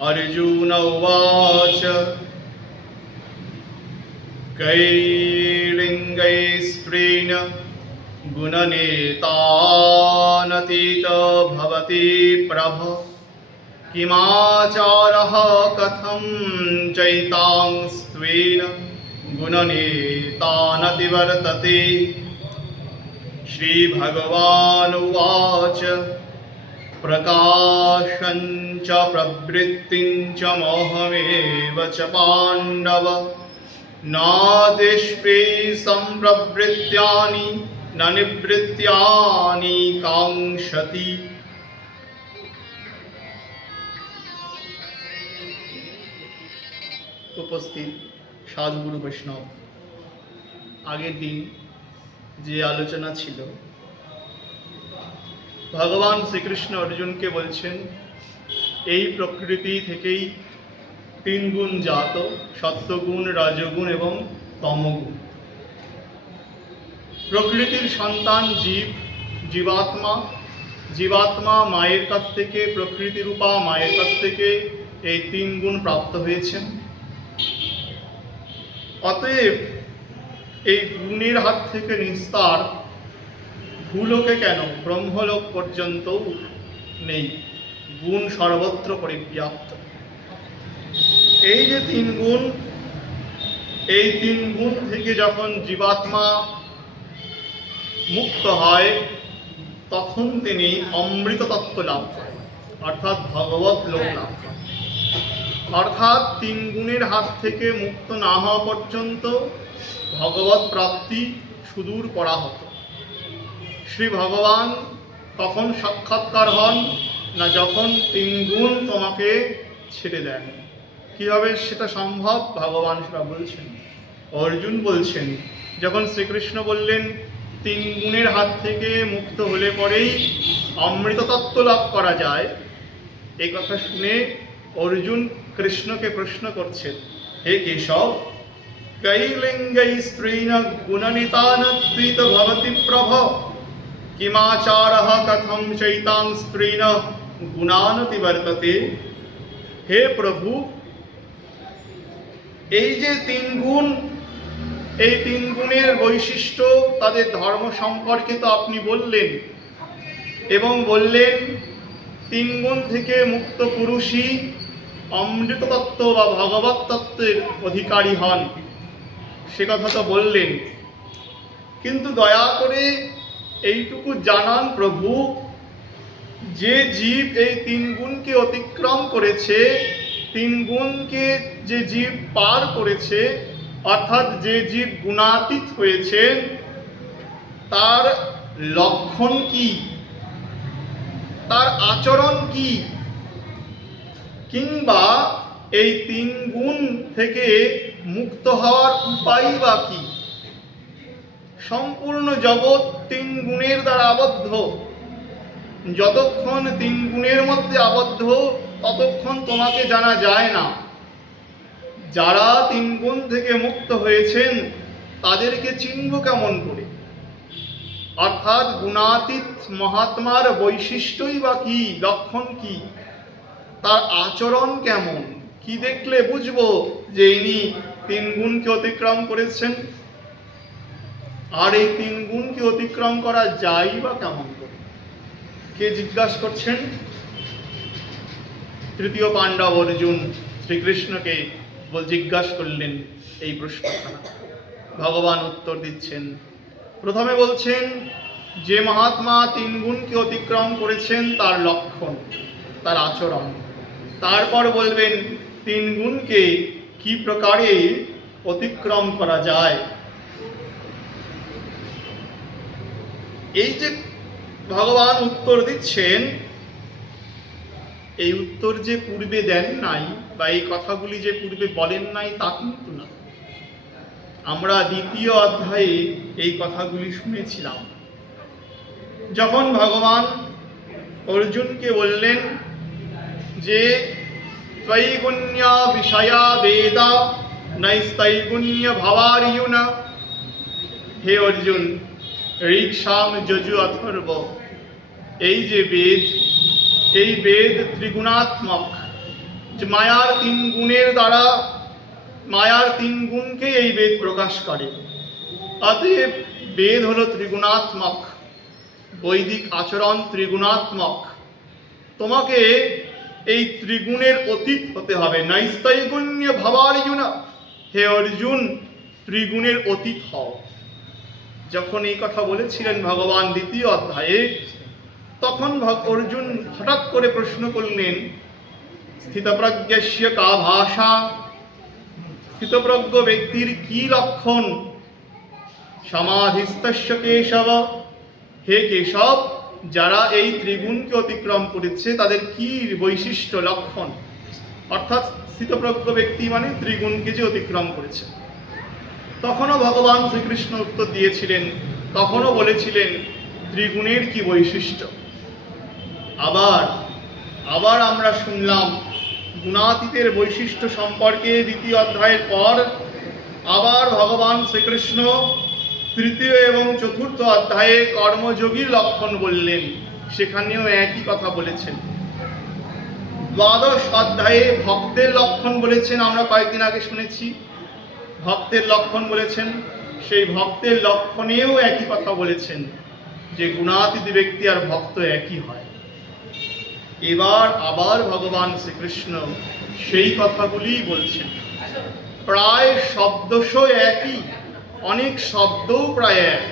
अर्जुन उवाच कैर्लिङ्गैस्त्रीन् गुणनेतानतीत भवति प्रभ किमाचारः कथं चैतांस्त्वेन गुणनेतानतिवर्तते। श्रीभगवानुवाच प्रकाशं च प्रवृत्तिं च मोहमेव च पाण्डव नादिष्टे सम्प्रवृत्तानि न निवृत्तानि काङ्क्षति। উপস্থিত সাধুগুরু বৈষ্ণব, আগের দিন যে আলোচনা ছিল, ভগবান শ্রীকৃষ্ণ অর্জুনকে বলছেন এই প্রকৃতি থেকেই তিন গুণ জাত, সত্ত্বগুণ, রজগুণ এবং তমগুণ। প্রকৃতির সন্তান জীব, জীবাত্মা। জীবাত্মা মায়ের কাছ থেকে, প্রকৃতিরূপা মায়ের কাছ থেকে এই তিন গুণ প্রাপ্ত হয়েছেন। অতএব এই গুণের হাত থেকে নিস্তার ভূলোকে কেন, ব্রহ্মলোক পর্যন্ত নেই, গুণ সর্বত্র পরিব্যাপ্ত। এই যে তিন গুণ, এই তিন গুণ থেকে যখন জীবাত্মা মুক্ত হয় তখন তিনি অমৃত তত্ত্ব লাভ করেন, অর্থাৎ ভগবত লোক লাভ করেন। অর্থাৎ তিন গুণের হাত থেকে মুক্ত না হওয়া পর্যন্ত ভগবত প্রাপ্তি সুদূর পরাহত। শ্রী ভগবান তখন সাক্ষাৎকার হন না যখন তিন গুণ তোমাকে ছেড়ে দেন। কিভাবে সেটা সম্ভব ভগবান সেটা বলছেন। অর্জুন বলছেন, যখন শ্রীকৃষ্ণ বললেন তিন গুণের হাত থেকে মুক্ত হলে পরেই অমৃত তত্ত্ব লাভ করা যায়, এই কথা শুনে অর্জুন কৃষ্ণকে প্রশ্ন করছেন, হে কেশব, কৈলিঙ্গৈ স্ত্রীণ গুণনিতানত্বিত ভবতি প্রভ কিমাচারঃ কথম চৈতাং স্ত্রীণ গুণানতিবর্ততে। হে প্রভু, এই যে তিন গুণ, এই তিন গুণের বৈশিষ্ট্য, তাদের ধর্ম সম্পর্কে তো আপনি বললেন, এবং বললেন তিন গুণ থেকে মুক্ত পুরুষই অমৃত তত্ত্ব বা ভগবত তত্ত্বের অধিকারী হন, সে কথা তো বললেন। কিন্তু দয়া করে এইটুকু জানান প্রভু, যে জীব এই তিন গুণকে অতিক্রম করেছে, তিন গুণকে যে জীব পার করেছে, অর্থাৎ যে জীব গুণাতীত হয়েছেন, তার লক্ষণ কি, তার আচরণ কি, কিংবা এই তিন গুণ থেকে মুক্ত হওয়ার উপায় বা কি। সম্পূর্ণ জগৎ তিন গুণের দ্বারা আবদ্ধ। যতক্ষণ তিন গুণের মধ্যে আবদ্ধ ততক্ষণ তোমাকে জানা যায় না। যারা তিন গুণ থেকে মুক্ত হয়েছেন তাদেরকে চিনব কেমন করে? অর্থাৎ গুণাতীত মহাত্মার বৈশিষ্ট্যই বা কি, লক্ষণ কি, তার আচরণ কেমন, কি দেখলে বুঝবো যে ইনি তিন গুণকে অতিক্রম করেছেন? আর এই তিন গুণকে অতিক্রম করা যায় বা কেমন করে? কে জিজ্ঞাসা করছেন? তৃতীয় পাণ্ডব অর্জুন শ্রীকৃষ্ণকে জিজ্ঞাসা করলেন এই প্রশ্নখানা। ভগবান উত্তর দিচ্ছেন। প্রথমে বলছেন যে মহাত্মা তিন গুণকে অতিক্রম করেছেন তার লক্ষণ, তার আচরণ। তারপর বলবেন তিন গুণকে কি প্রকারে অতিক্রম করা যায়। এই যে ভগবান উত্তর দিচ্ছেন, এই উত্তর যে পূর্বে দেন নাই বা এই কথাগুলি যে পূর্বে বলেন নাই তা কিন্তু না। আমরা দ্বিতীয় অধ্যায়ে এই কথাগুলি শুনেছিলাম। যখন ভগবান অর্জুনকে বললেন যে ত্বৈগুণ্য বিষয়া বেদা নৈস্তৈগুণ্য ভাবার্জুন, হে অর্জুন, ঋক্ সাম যজু অথর্ব, এই যে বেদ, এই বেদ ত্রিগুণাত্মক। যে মায়ার তিন গুণের দ্বারা, মায়ার তিন গুণকে এই বেদ প্রকাশ করে। অতএব বেদ হলো ত্রিগুণাত্মক, বৈদিক আচরণ ত্রিগুণাত্মক। তোমাকে এই ত্রিগুণের অতীত হতে হবে। নৈস্তৈগুণ্য ভাবার্জুন, হে অর্জুন ত্রিগুণের অতীত হও। যখন এই কথা বলেছিলেন ভগবান দ্বিতীয় অধ্যায়ে, তখন অর্জুন হঠাৎ করে প্রশ্ন করলেন, স্থিতপ্রজ্ঞস্য কা ভাষা, স্থিতপ্রজ্ঞ ব্যক্তির কি লক্ষণ? সমাধিস্থস্য কেশব, হে কেশব যারা এই ত্রিগুণকে অতিক্রম করেছে তাদের কি বৈশিষ্ট্য লক্ষণ? অর্থাৎ স্থিতপ্রজ্ঞ ব্যক্তি মানে ত্রিগুণকে যে অতিক্রম করেছে। তখনও ভগবান শ্রীকৃষ্ণ উত্তর দিয়েছিলেন, তখনও বলেছিলেন ত্রিগুণের কি বৈশিষ্ট্য। আবার আমরা শুনলাম গুণাতীতের বৈশিষ্ট্য সম্পর্কে দ্বিতীয় অধ্যায়ের পর আবার ভগবান শ্রীকৃষ্ণ তৃতীয় এবং চতুর্থ অধ্যায়ে কর্মযোগীর লক্ষণ বললেন, সেখানেও একই কথা বলেছেন। দ্বাদশ অধ্যায়ে ভক্তের লক্ষণ বলেছেন, আমরা কয়েকদিন আগে শুনেছি ভক্তের লক্ষণ বলেছেন। সেই ভক্তের লক্ষণেও একই কথা বলেছেন যে গুণাতীত ব্যক্তি আর ভক্ত একই হয়। এবার আবার ভগবান শ্রীকৃষ্ণ সেই কথাগুলিই বলছেন, প্রায় শব্দশ একই, অনেক শব্দও প্রায় এক।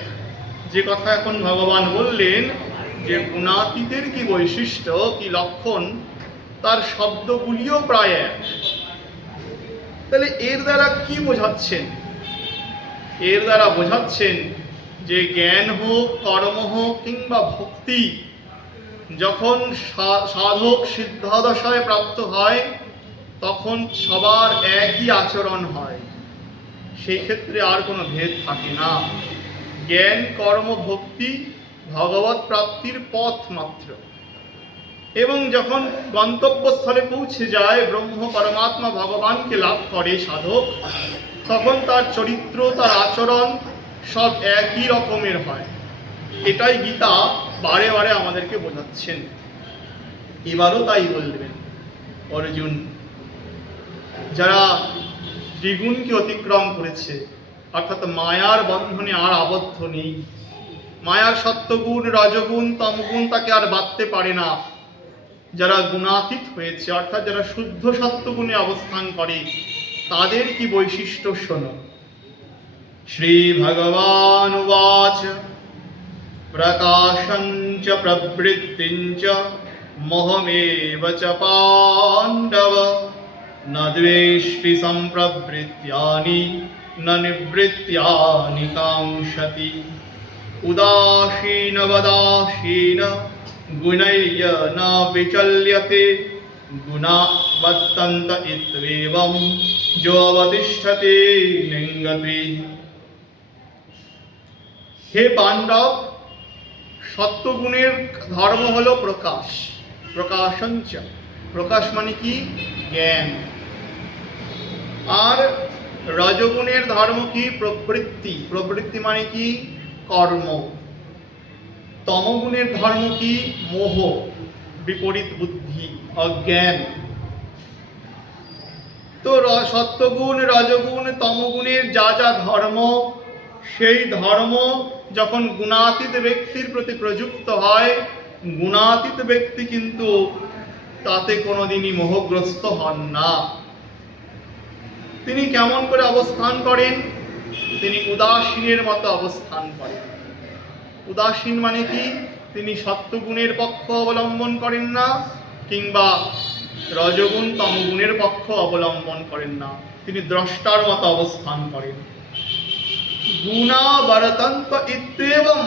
যে কথা এখন ভগবান বললেন যে গুণাতীতের কি বৈশিষ্ট্য, কি লক্ষণ, তার শব্দগুলিও প্রায় এক। তাহলে এর দ্বারা কি বোঝাচ্ছেন? এর দ্বারা বোঝাচ্ছেন যে জ্ঞান হোক, কর্ম হোক কিংবা ভক্তি, যখন সাধক সিদ্ধাদশায় প্রাপ্ত হয় তখন সবার একই আচরণ হয়, সেই ক্ষেত্রে আর কোনো ভেদ থাকে না। জ্ঞান কর্ম ভক্তি ভগবৎ প্রাপ্তির পথ মাত্র। এবং যখন গন্তব্যস্থলে পৌঁছে যায়, ব্রহ্ম পরমাত্মা ভগবানকে লাভ করে সাধক, তখন তার চরিত্র, তার আচরণ সব একই রকমের হয়। এটাই গীতা বারে বারে আমাদেরকে বোঝাচ্ছেন। এবারও তাই বলবেন অর্জুন, যারা ত্রিগুণকে অতিক্রম করেছে, অর্থাৎ মায়ার বন্ধনে আর আবদ্ধ নেই, মায়ার সত্যগুণ রজগুণ তমগুণ তাকে আর বাঁধতে পারে না, যারা গুণাতীত হয়েছে অর্থাৎ যারা শুদ্ধ সত্যগুণে অবস্থান করে, তাদের কি বৈশিষ্ট্য শোনো। শ্রী ভগবান উবাচ প্রকাশঞ্চ প্রবৃত্তিঞ্চ মোহমেব চ পাণ্ডব ন দ্বেষ্টি সম্প্রবৃত্যানি ন নিবৃত্যানি কাঙ্ক্ষতি উদাসীনবদাসীন গুণৈঃ ন বিচল্যতে গুণা বর্তন্ত ইত্যেবং যো অবতিষ্ঠতে লিঙ্গতে। হে পাণ্ডব, সত্যগুণের ধর্ম হলো প্রকাশ, প্রকাশঞ্চ, প্রকাশ মানে কি? জ্ঞান। আর রজগুণের ধর্ম কি? প্রবৃত্তি, প্রবৃত্তি মানে কি? কর্ম। তমগুণের ধর্ম কি? মোহ, বিপরীত বুদ্ধি, অজ্ঞান। তো সত্যগুণ রজগুণ তমগুণের যা যা ধর্ম, সেই ধর্ম যখন গুণাতীত ব্যক্তির প্রতি প্রযুক্ত হয়, গুণাতীত ব্যক্তি কিন্তু তাতে কোনোদিনই মোহগ্রস্ত হন না। তিনি কেমন করে অবস্থান করেন? তিনি উদাসীনের মতো অবস্থান করেন। উদাসীন মানে কি? তিনি সত্যগুণের পক্ষ অবলম্বন করেন না, কিংবা রজগুণ তমগুণের পক্ষ অবলম্বন করেন না, তিনি দ্রষ্টার মতো অবস্থান করেন। গুণা বরতন্ত ইত্যেবং,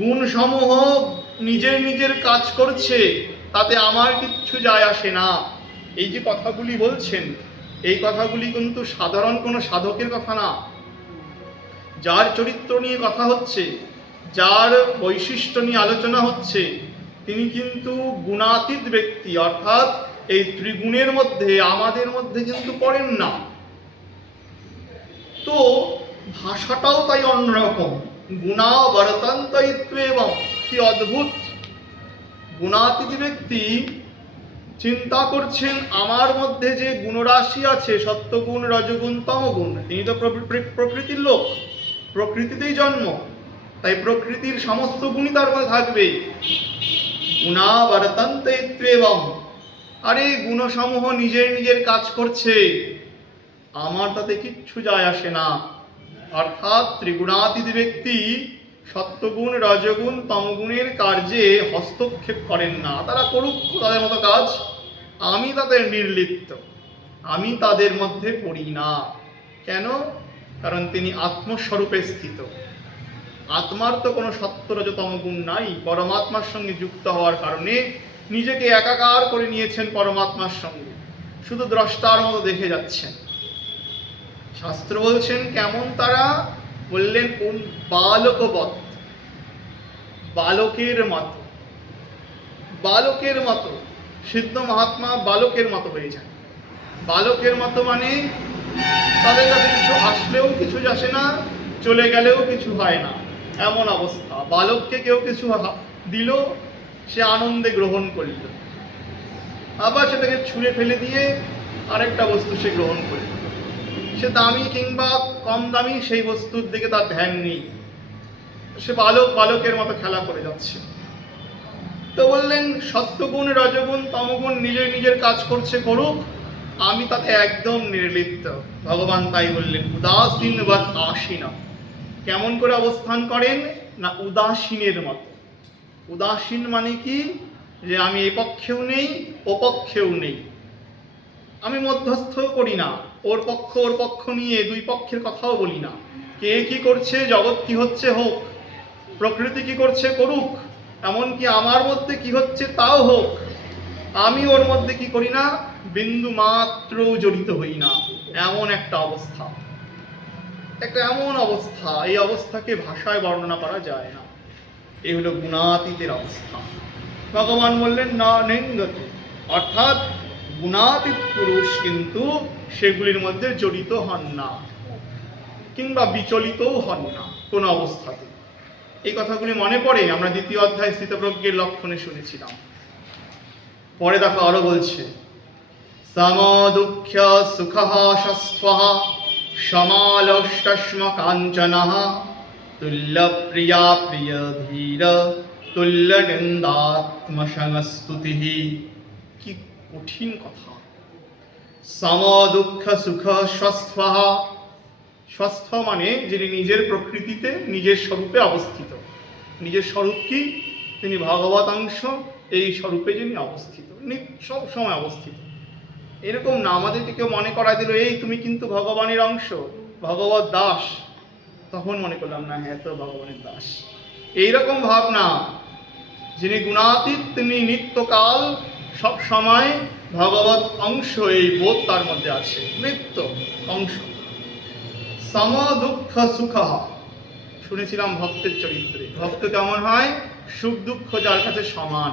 গুণসমূহ নিজের নিজের কাজ করছে, তাতে আমার কিচ্ছু যায় আসে না। এই যে কথাগুলি বলছেন, এই কথাগুলি কিন্তু সাধারণ কোনো সাধকের কথা না। যার চরিত্র নিয়ে কথা হচ্ছে, যার বৈশিষ্ট্য নিয়ে আলোচনা হচ্ছে, তিনি কিন্তু গুণাতীত ব্যক্তি, অর্থাৎ এই ত্রিগুণের মধ্যে আমাদের মধ্যে কিন্তু পড়েন না। তো ভাষাটাও তাই অন্যরকম। গুণা বর্তন্ত ইত্যেবং, কি অদ্ভুত! গুণাতীত ব্যক্তি চিন্তা করছেন আমার মধ্যে যে গুণরাশি আছে, সত্ত্বগুণ, রজগুণ, তমগুণ, তিনি তো প্রকৃতির লোক, প্রকৃতিতেই জন্ম, তাই প্রকৃতির সমস্ত গুণই তার মধ্যে থাকবে। গুণা বর্তন্তে ইত্যেবং, আরে গুণসমূহ নিজের নিজের কাজ করছে, আমার তাতে কিচ্ছু যায় আসে না। অর্থাৎ ত্রিগুণাতীত ব্যক্তি সত্ত্বগুণ, রজগুণ, তমগুণের কার্যে হস্তক্ষেপ করেন না। তারা করুক তাদের মতো কাজ, আমি তাদের নির্লিপ্ত, আমি তাদের মধ্যে পড়ি না। কেন? কারণ তিনি আত্মস্বরূপে স্থিত। আত্মার তো কোনো সত্য রজতম গুণ নাই। পরমাত্মার সঙ্গে যুক্ত হওয়ার কারণে নিজেকে একাকার করে নিয়েছেন পরমাত্মার সঙ্গে, শুধু দ্রষ্টার মতো দেখে যাচ্ছেন। শাস্ত্র বলছেন কেমন তারা? বললেন বালকবৎ, বালকের মতো। বালকের মতো সিদ্ধ মহাত্মা বালকের মতো হয়ে যায়। বালকের মতো মানে তাদের কাছে কিছু আসলেও কিছু আসে না, চলে গেলেও কিছু হয় না, এমন অবস্থা। বালককে কেউ কিছু দিল, সে আনন্দে গ্রহণ করল, আবার সেটাকে ছুঁড়ে ফেলে দিয়ে আরেকটা বস্তু সে গ্রহণ করল। সে দামি কিংবা কম দামি সেই বস্তুর দিকে তার ধ্যান নেই, সে বালকের মতো খেলা করে যাচ্ছে। তো বললেন সত্ত্বগুণ, রজগুণ, তমগুণ নিজের নিজের কাজ করছে, করুক, আমি তাতে একদম নির্লিপ্ত। ভগবান তাই বললেন উদাসীন বা আসীন। কেমন করে অবস্থান করেন? না উদাসীনের মতো। উদাসীন মানে কি? যে আমি এ পক্ষেও নেই, ও পক্ষেও নেই, আমি মধ্যস্থ করি না, ওর পক্ষ নিয়ে দুই পক্ষের কথাও বলি না। কে কি করছে, জগৎ কি হচ্ছে হোক, প্রকৃতি কি করছে করুক, এমনকি আমার মধ্যে কি হচ্ছে তাও হোক, আমি ওর মধ্যে কি করি না, বিন্দু মাত্র জড়িত হই না। এমন একটা অবস্থা, একটা এমন অবস্থা, এই অবস্থাকে ভাষায় বর্ণনা করা যায় না। এই হলো গুণাতীতের অবস্থা। ভগবান বললেন না নিঙ্গতে, অর্থাৎ গুণাতীত পুরুষ কিন্তু সেগুলির মধ্যে জড়িত হন না কিংবা বিচলিতও হন না কোনো অবস্থাতে। এই কথাগুলি মনে পড়ে, আমরা দ্বিতীয় অধ্যায় স্থিতপ্রজ্ঞের লক্ষণে শুনেছিলাম। পরে দেখো আরো বলছে সম দুঃখ সুখ স্বস্থ সমালষ্টস্ম কাঞ্চন তুল্য প্রিয়া প্রিয় ধীর তুল্য নিন্দাত্মসংস্তুতি। কি কঠিন কথা! সম দুঃখ সুখ স্বস্থ, স্বস্থ মানে যিনি নিজের প্রকৃতিতে নিজের স্বরূপে অবস্থিত। নিজের স্বরূপ কি? তিনি ভগবত অংশ, এই স্বরূপে যিনি অবস্থিত, সব সময় অবস্থিত। এরকম না আমাদেরকে কেউ মনে করায় দিল এই তুমি কিন্তু ভগবানের অংশ, ভগবত দাস, তখন মনে করলাম না হ্যাঁ তো ভগবানের দাস। এইরকম ভাবনা। যিনি গুণাতীত তিনি নিত্যকাল সব সময় ভগবত অংশ, এই বোধ তার মধ্যে আছে, নিত্য অংশ। সম দুঃখ সুখ, শুনেছিলাম ভক্তের চরিত্রে, ভক্ত কেমন হয়? সুখ দুঃখ যার কাছে সমান।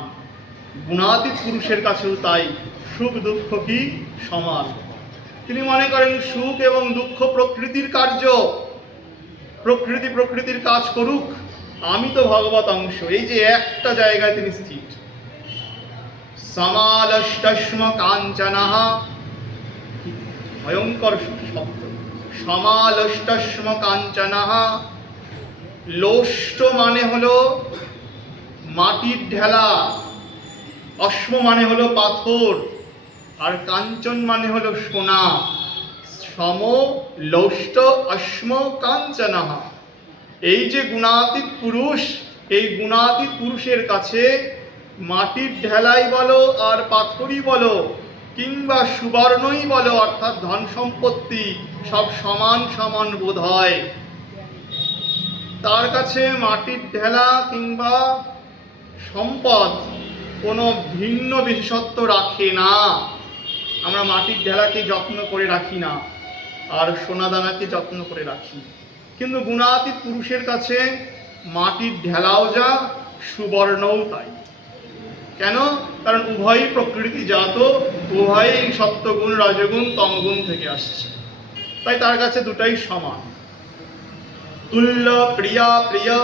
গুণাতীত পুরুষের কাছেও তাই, সুখ দুঃখ কি সমান। তিনি মনে করেন সুখ এবং দুঃখ প্রকৃতির কার্য, প্রকৃতির কাজ করুক, আমি তো ভগবত অংশ। এই যে একটা জায়গায় তিনি স্থির। সমালষ্টস্ম কাঞ্চনঃ, ভয়ঙ্কর শব্দ। সমালষ্টস্ম কাঞ্চনঃ, লোষ্ট মানে হলো মাটির ঢেলা, অশ্ম মানে হলো পাথর, আর কাঞ্চন মানে হলো সোনা। সম লৌষ্ট অশ্ম কাঞ্চনঃ, এই যে গুণাতীত পুরুষ, এই গুণাতীত পুরুষের কাছে মাটির ঢেলাই বলো আর পাথরই বলো কিংবা সুবর্ণই বলো, অর্থাৎ ধন সম্পত্তি সব সমান সমান বোধ হয়। তার কাছে মাটির ঢেলা কিংবা সম্পদ কোনো ভিন্ন বিশেষত্ব রাখে না। আমরা মাটির ঢেলাকে যত্ন করে রাখি না, আর সোনাদানাকে যত্ন করে রাখি, কিন্তু গুণাতীত পুরুষের কাছে মাটির ঢেলাও যা, সুবর্ণও তাই। কেন? কারণ উভয়ই প্রকৃতিজাত, উভয়ই সত্ত্বগুণ, রজগুণ, তমগুণ থেকে আসছে, তাই তার কাছে দুটাই সমান। তুল্য প্রিয়া প্রিয়,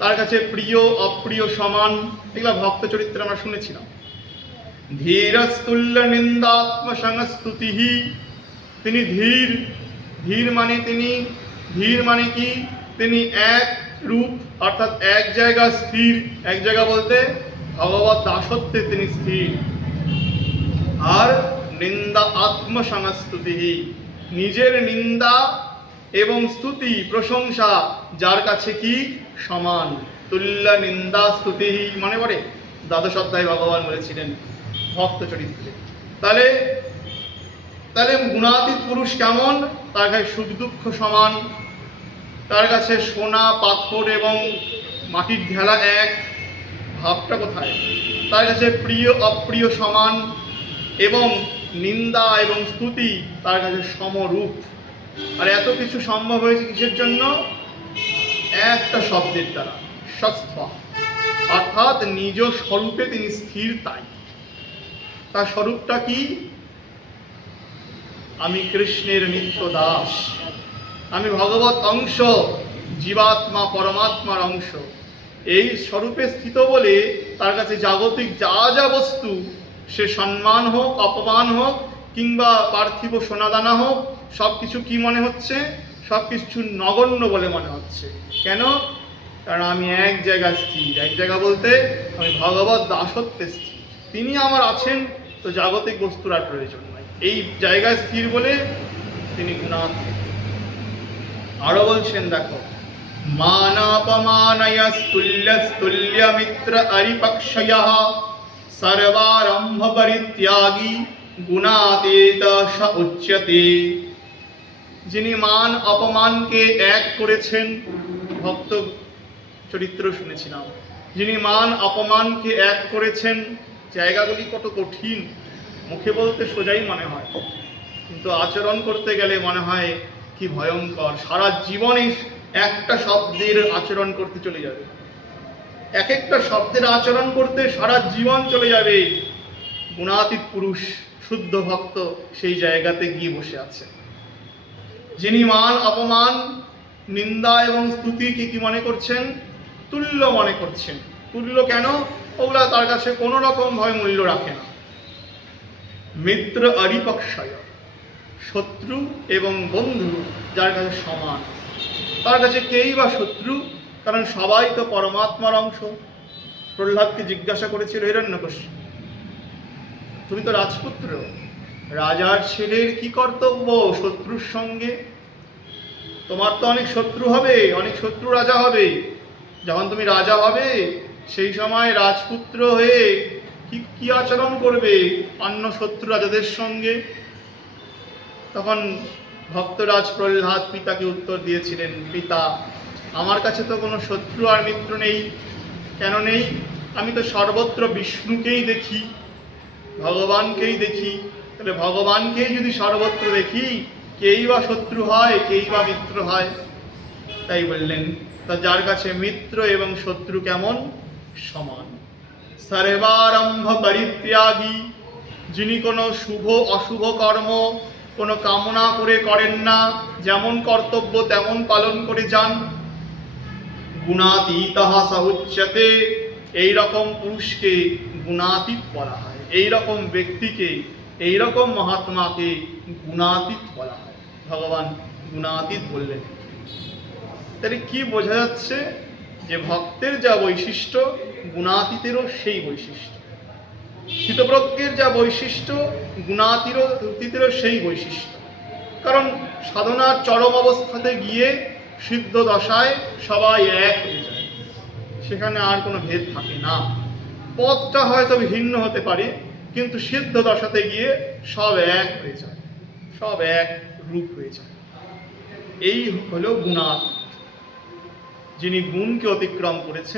তার কাছে প্রিয় অপ্রিয় সমান। এগুলো ভক্ত চরিত্রে আমরা শুনেছিলাম। ধীরস্তুল্য নিন্দাত্ম সংস্তুতি, তিনি ধীর। ধীর মানে কি? তিনি এক রূপ, অর্থাৎ এক জায়গা স্থির। এক জায়গা বলতে ভগবত দাসত্বে তিনি স্থির। আর নিন্দা আত্মসংস্তুতি, নিজের নিন্দা এবং স্তুতি প্রশংসা যার কাছে কি সমান। তুল্য নিন্দা স্তুতি মনে পড়ে দ্বাদশ অধ্যায়ে ভগবান বলেছিলেন ভক্ত চরিত্রে। তাহলে গুণাতীত পুরুষ কেমন? তার কাছে সুখ দুঃখ সমান, তার কাছে সোনা পাথর এবং মাটির ঢেলা এক। ভাবটা কোথায়? তার কাছে প্রিয় অপ্রিয় সমান, এবং নিন্দা এবং স্তুতি তার কাছে সমরূপ। আর এত কিছু সম্ভব হয়েছে কিসের জন্য? একটা শব্দের দ্বারা, সৎস্থ, অর্থাৎ নিজ স্বরূপে তিনি স্থির। তার স্বরূপটা কি? আমি কৃষ্ণের নিত্য দাস, আমি ভগবত অংশ, জীবাত্মা পরমাত্মার অংশ। এই স্বরূপে স্থিত বলে তার কাছে জাগতিক যা যা বস্তু, সে সম্মান হোক, অপমান হোক, কিংবা পার্থিব সোনাদানা হোক, সব কিছু কি মনে হচ্ছে? সব কিছু নগণ্য বলে মনে হচ্ছে। কেন? কারণ আমি এক জায়গায় স্থির। এক জায়গা বলতে আমি ভগবত দাসত্বে স্থির। তিনি আমার আছেন, তো জাগতিক বস্তুর আর প্রয়োজন নাই। এই জায়গায় স্থির বলে তিনি গুণাতীত। আরো বলছেন, দেখো, মানাপমানয়স্তুল্যস্তুল্য মিত্র আরিপক্ষয়ঃ সর্বারম্ভ পরিত্যাগী গুণাতীত স উচ্যতে। যিনি মান অপমানকে এক করেছেন, ভক্ত চরিত্র শুনেছিলাম, যিনি মান অপমানকে এক করেছেন। জায়গাগুলি কত কঠিন, মুখে বলতে সোজাই মনে হয়, কিন্তু আচরণ করতে গেলে মনে হয় কি ভয়ঙ্কর। সারা জীবনে একটা শব্দের আচরণ করতে চলে যাবে, এক একটা শব্দের আচরণ করতে সারা জীবন চলে যাবে। গুণাতীত পুরুষ শুদ্ধ ভক্ত সেই জায়গাতে গিয়ে বসে আছে। যিনি মান অপমান নিন্দা এবং স্তুতিকে কি মনে করছেন? তুল্য মনে করছেন। তুল্য কেন? ওগুলা তার কাছে কোনো রকম ভাবে মূল্য রাখে না। মিত্র আরিপক্ষয়, শত্রু এবং বন্ধু যার কাছে সমান। তার কাছে কেই বা শত্রু? কারণ সবাই তো পরমাত্মার অংশ। প্রহ্লাদকে জিজ্ঞাসা করেছিল হিরণ্যকশিপু, তুমি তো রাজপুত্র, রাজার ছেলের কি কর্তব্য শত্রুর সঙ্গে? তোমার তো অনেক শত্রু হবে, অনেক শত্রু রাজা হবে। যখন তুমি রাজা হবে সেই সময় রাজপুত্র হয়ে কি আচরণ করবে অন্য শত্রু রাজাদের সঙ্গে? তখন ভক্তরাজ প্রহ্লাদ পিতাকে উত্তর দিয়েছিলেন, পিতা, আমার কাছে তো কোনো শত্রু আর মিত্র নেই। কেন নেই? আমি তো সর্বত্র বিষ্ণুকেই দেখি, ভগবানকেই দেখি। তাহলে ভগবানকেই যদি সর্বত্র দেখি, কেই বা শত্রু হয়, কেই বা মিত্র হয়? তাই বললেন, তা যার কাছে মিত্র এবং শত্রু কেমন? সমান। সর্বারম্ভ পরিত্যাগী, যিনি কোনো শুভ অশুভ কর্ম কোনো কামনা করে করেন না, যেমন কর্তব্য তেমন পালন করে যান। গুণাতীতঃ স উচ্যতে, এইরকম পুরুষকে গুণাতীত বলা হয়। এইরকম ব্যক্তিকে, এইরকম মহাত্মাকে গুণাতীত বলা হয়। ভগবান গুণাতীত বললেন। তাহলে কি বোঝা যাচ্ছে? যে ভক্তের যা বৈশিষ্ট্য, গুণাতীতেরও সেই বৈশিষ্ট্য। স্থিতপ্রজ্ঞের যা বৈশিষ্ট্য, গুণাতীতেরও সেই বৈশিষ্ট্য। কারণ সাধনার চরম অবস্থাতে গিয়ে সিদ্ধ দশায় সবাই এক হয়ে যায়, সেখানে আর কোনো ভেদ থাকে না। পথটা হয়তো ভিন্ন হতে পারে, কিন্তু সিদ্ধ দশাতে গিয়ে সব এক হয়ে যায়, সব এক রূপ হয়ে যায়। এই হলো গুণাতীত, যিনি গুণকে অতিক্রম করেছেন।